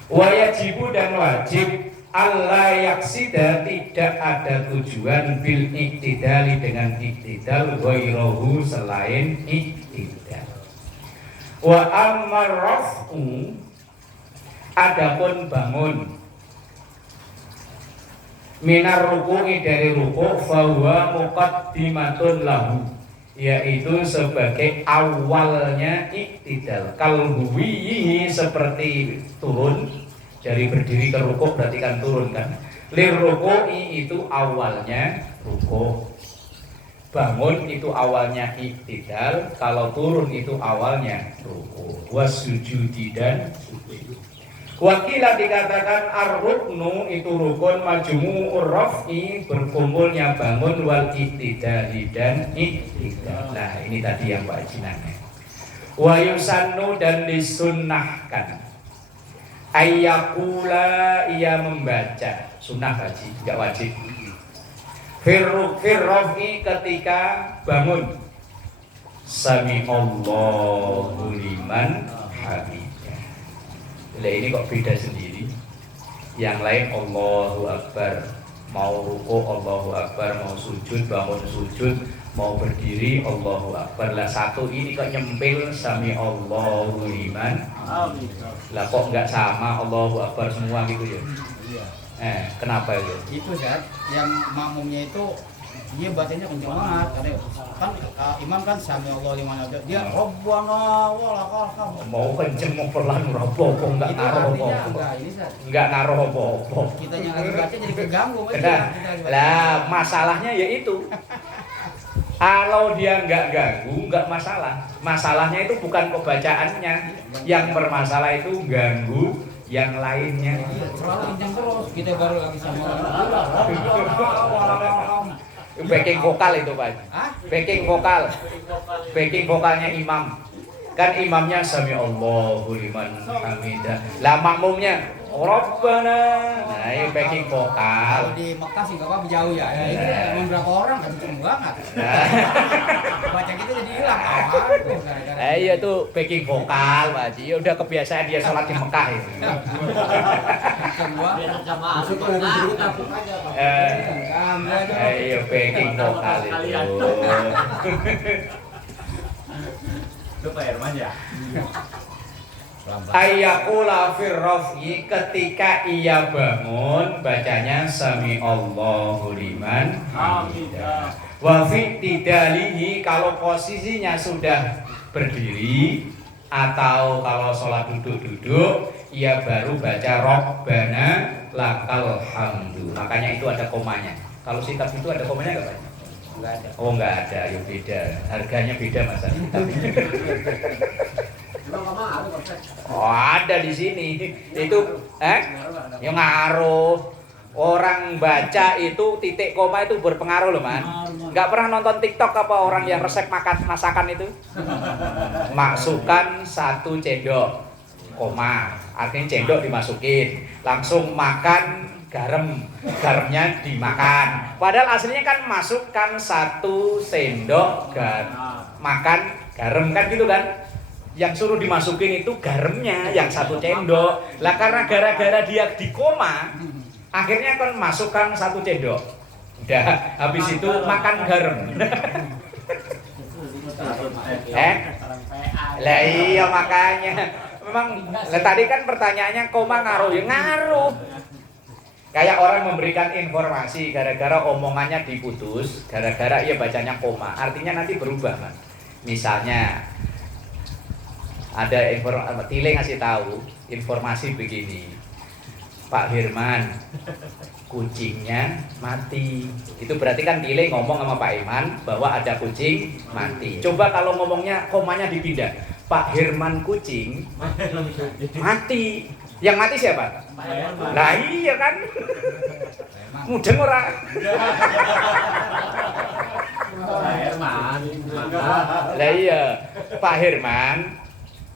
Wajibu dan wajib Allah yaksida, tidak ada tujuan bil iktidali, dengan iktidal ghairuhu, selain iktidal. Wa ammar raf'u, adapun bangun minar ruku'i, dari ruku', fahuwa muqaddimatun lahu, yaitu sebagai awalnya iktidal. Kalbuwihi, seperti turun dari berdiri ke rukuk, berarti kan turun kan. Lir ruku'i, itu awalnya rukuk. Bangun itu awalnya iktidal, kalau turun itu awalnya rukuk. Wasujudi, dan sujud. Wakilah dikatakan ar-ruknu itu rukun, majmu'ur raf'i, berkumpulnya bangun, wal iktidali, dan iktidal. Nah ini tadi yang wajinannya. Wa yusannu, dan disunnahkan, ayyakula, ia membaca, sunnah haji, tidak wajib. Firrofi, ketika bangun, sami Allahu liman hamidah. Nah ini kok beda sendiri. Yang lain Allahu Akbar, mau ruku Allahu Akbar, mau sujud bangun sujud, mau berdiri Allahu Akbar. Lah satu ini kok nyempil sami Allahu liman. Lah kok enggak sama Allahu Akbar semua gitu ya? Iya. Kenapa itu? Itu Zat, yang makmumnya itu dia bacanya kenceng banget. Kan imam kan sami Allah liman hamidah, dia Rabbana walakal hamd. Mau kenceng mau pelan apa-apa, enggak Itu naruh artinya apa-apa. enggak ini Zat. Enggak naruh apa-apa. Kita yang lagi baca jadi keganggu Lah masalahnya ya itu. Kalau dia enggak ganggu, enggak masalah. Masalahnya itu bukan pembacaannya. Yang bermasalah itu ganggu yang lainnya. Iya, selalu kenceng terus. Kita baru lagi sama Allah. Backing vokal itu Pak. Hah? Backing vokal. Backing vokalnya imam. Kan imamnya sami Allahu liman hamidah. Lah makmumnya Rabbana. Nah, ini backing vokal. Kalau di Mekah sih enggak apa-apa jauh ya. Ya ini emang berapa orang kan kenceng banget. Baca kita jadi hilang. Iya tuh backing vokal Pak Haji. Ya udah kebiasaan dia sholat di Mekah itu. Kenceng banget. Iya backing vokal itu. Lu Pak Herman ya? Ayyakula firraf'i, ketika ia bangun bacanya sami Allahu liman hamidah. Wa fi tidalihi, kalau posisinya sudah berdiri atau kalau sholat duduk-duduk, ia baru baca Rabbana lakal hamdu. Makanya itu ada komanya. Kalau sitab itu ada komanya nggak Pak? Enggak ada. Oh nggak ada, ya beda. Harganya beda Mas. Oh ada di sini. Itu yang ngaruh. Orang baca itu titik koma itu berpengaruh loh man. Nggak pernah nonton TikTok apa orang yang resep masakan itu? Masukkan 1 cendok koma, artinya cendok dimasukin, langsung makan garamnya dimakan. Padahal aslinya kan masukkan 1 sendok makan garam kan gitu kan? Yang suruh dimasukin itu garamnya yang 1 cendok. Lah karena gara-gara dia di koma, akhirnya kan masukkan 1 cendok. Udah, habis itu makan garam. Lah iya makanya. Memang tadi kan pertanyaannya koma ngaruh, ya ngaruh. Kayak orang memberikan informasi gara-gara omongannya diputus, gara-gara ia bacanya koma, artinya nanti berubah kan. Misalnya ada Tile ngasih tahu informasi begini. Pak Firman, kucingnya mati. Itu berarti kan Tile ngomong sama Pak Iman bahwa ada kucing mati. Coba kalau ngomongnya komanya dipindah. Pak Firman kucing mati. Yang mati siapa? Nah iya kan. Mudeng ora? Lah iya, Pak Firman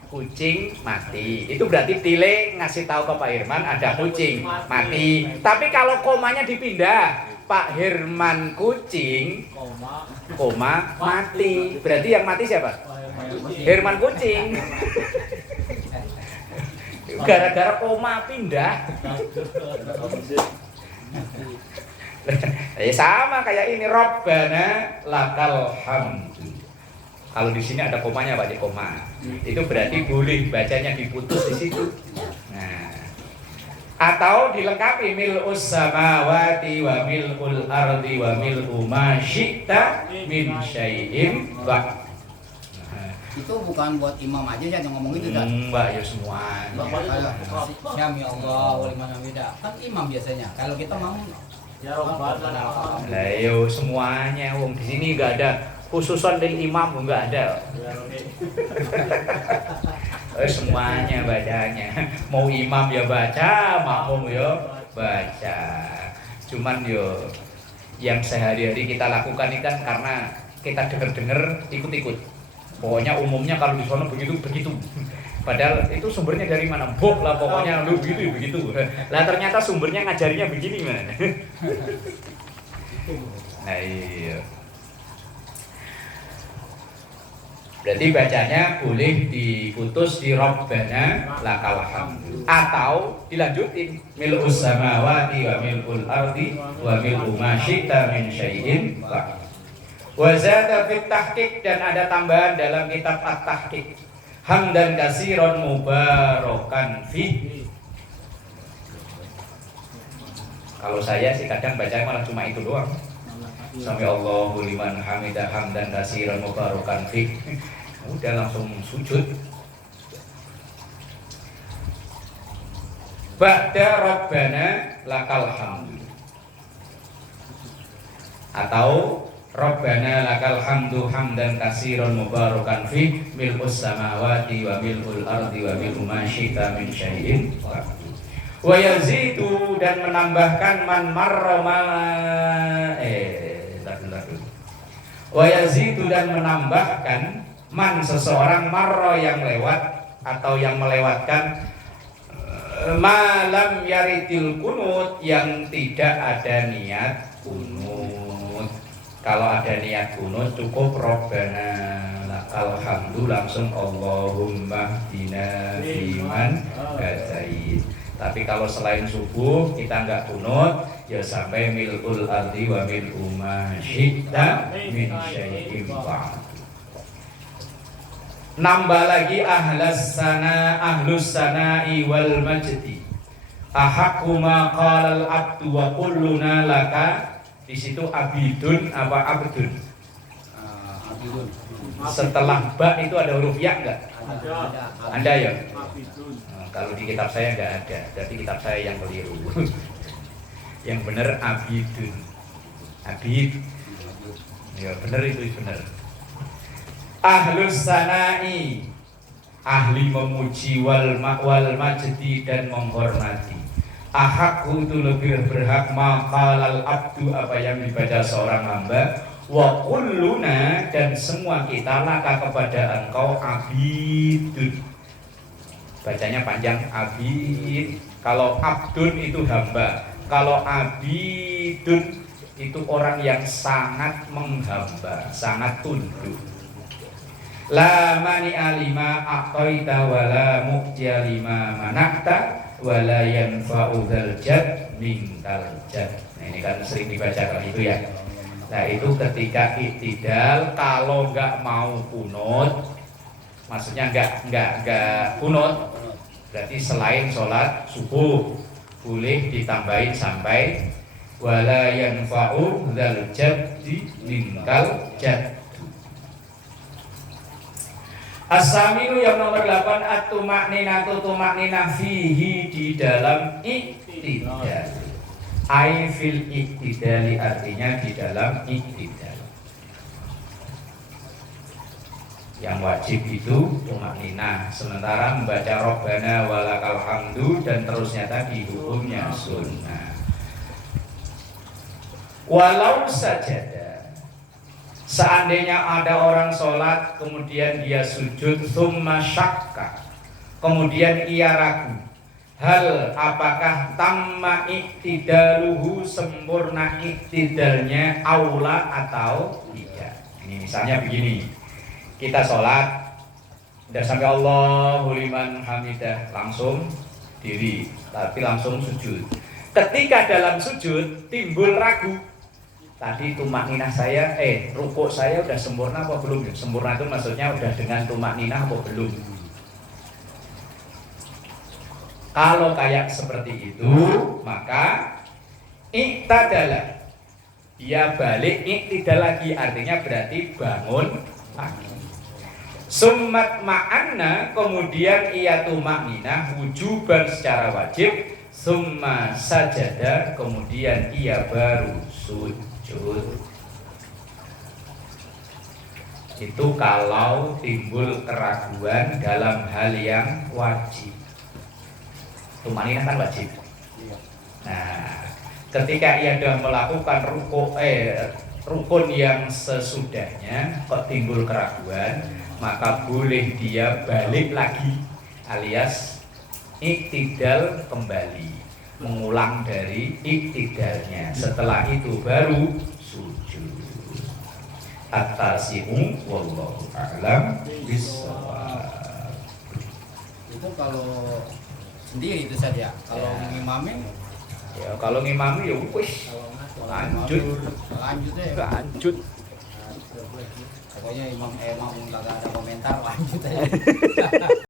kucing mati. Itu berarti Tile ngasih tahu ke Pak Firman ada kucing mati. Tapi kalau komanya dipindah, Pak Firman kucing koma mati. Berarti yang mati siapa? Firman kucing. Gara-gara koma pindah. Ya sama kayak ini Rabbana lakal hamdu. Kalau di sini ada komanya Pak, di koma. Itu berarti boleh bacanya diputus di situ. Nah, atau dilengkapi mil'us samawati wa mil'ul ardi wa mil'u ma syi'ta min syai'in ba'd. Itu bukan buat imam aja yang ngomong itu kan? Mbak ya semua. Syami Allah wa liman hamidah. Kan imam biasanya. Kalau kita mau Ya Rabbana. Lah yo semuanya wong di sini enggak ada khususan dari imam enggak ada. Semuanya bacanya. Mau imam ya baca, makmum ya baca. Cuman yo yang sehari-hari kita lakukan ini kan karena kita dengar-dengar ikut-ikut. Pokoknya umumnya kalau di sana begitu. Padahal itu sumbernya dari mana? Boh lah pokoknya lu begitu. Lah ternyata sumbernya ngajarinya begini mana? Nah iya. Berarti bacanya boleh diputus di Rabbana lakal hamdu atau dilanjutin mil'us samawati wa mil'ul ardi wa mil'u ma syi'ta min syai'in ba'd. Wa zada fit tahqiq, dan ada tambahan dalam kitab at-tahqiq. Hamdan katsiran mubarakan fi. Kalau saya sih kadang baca malah cuma itu doang. Sami Allahu liman hamidah hamdan katsiran mubarakan fi. Udah langsung sujud. Ba'da Rabbana lakal hamdu. Atau Rabbana lakal hamdu hamdan katsiran mubarakan fi mil'us samawati wa mil'ul ardi wa mil'u ma syi'ta min syai'in wa yazidu, dan menambahkan man marra wa yazidu, dan menambahkan man seseorang marra yang lewat atau yang melewatkan malam yaridil kunut, yang tidak ada niat kunut. Kalau ada niat kunut cukup Rabbana lakal hamdu, langsung Allahumma hdina fiman hadait. Tapi kalau selain subuh kita enggak kunut, ya sampai mil'ul ardi wa mil'u ma syi'ta min syai'in ba'd. Nambah lagi ahlus sana'i wal majdi. Ahaqqu ma qalal abdu wa kulluna laka. Di situ abidun apa abdun? abidun. Setelah ba itu ada huruf ya enggak? Ada ya? Kalau di kitab saya enggak ada. Berarti kitab saya yang keliru. Yang benar abidun. Abid. Ya bener itu bener. Ahlus sanai, ahli memuji wal majdi dan menghormati. Ahakku itu lebih berhak maqalal abdu apa yang dibaca seorang hamba. Wa kulluna dan semua kita laka kepada engkau abidun. Bacanya panjang abid. Kalau abdun itu hamba. Kalau abidun itu orang yang sangat menghamba, sangat tunduk. La mani alima aqaita wala muqtiya lima manakta wala yanfa'u dzal jad minkal jad. Nah, ini kan sering dibacakan itu ya. Nah itu ketika iktidal, kalau nggak mau kunut, maksudnya nggak kunut, berarti selain sholat subuh boleh ditambahin sampai wala yanfa'u dzal jaddi minkal jad. As-saminu yang nomor 8 at-tumakninatu tumakninah fihi di dalam iktidal. Ai fil iktidali artinya di dalam iktidal. Yang wajib itu tumakninah, sementara membaca Rabbana walakal hamdu dan terusnya tadi hukumnya sunnah. Walau sajada, seandainya ada orang sholat kemudian dia sujud thumma syakka, kemudian ia ragu, hal apakah tamma iktidaluhu sempurna iktidalnya aula atau tidak. Ini misalnya begini, kita sholat udah sampai Allahu liman hamidah langsung diri, tapi langsung sujud. Ketika dalam sujud timbul ragu, tadi tumakninah saya, rukuk saya udah sempurna apa belum? Sempurna itu maksudnya udah dengan tumakninah apa belum? Kalau kayak seperti itu, maka iktidal, dia balik iktidal lagi, artinya berarti bangun lagi. Summat ma'anna, kemudian ia tumakninah wujuban secara wajib, summa sajada, kemudian ia baru sujud. Itu kalau timbul keraguan dalam hal yang wajib. Tumakninah kan wajib. Nah, ketika ia sudah melakukan rukun yang sesudahnya kok timbul keraguan, maka boleh dia balik lagi alias iktidal kembali, mengulang dari iktidalnya. Setelah itu baru sujud. At-tasi'u wallahu a'lam bishawab. Itu kalau sendiri itu saja. Kalau ngimamin, Ya kalau ngimami ya wis lanjut lanjut. Pokoknya imam kagak ada komentar, lanjut aja.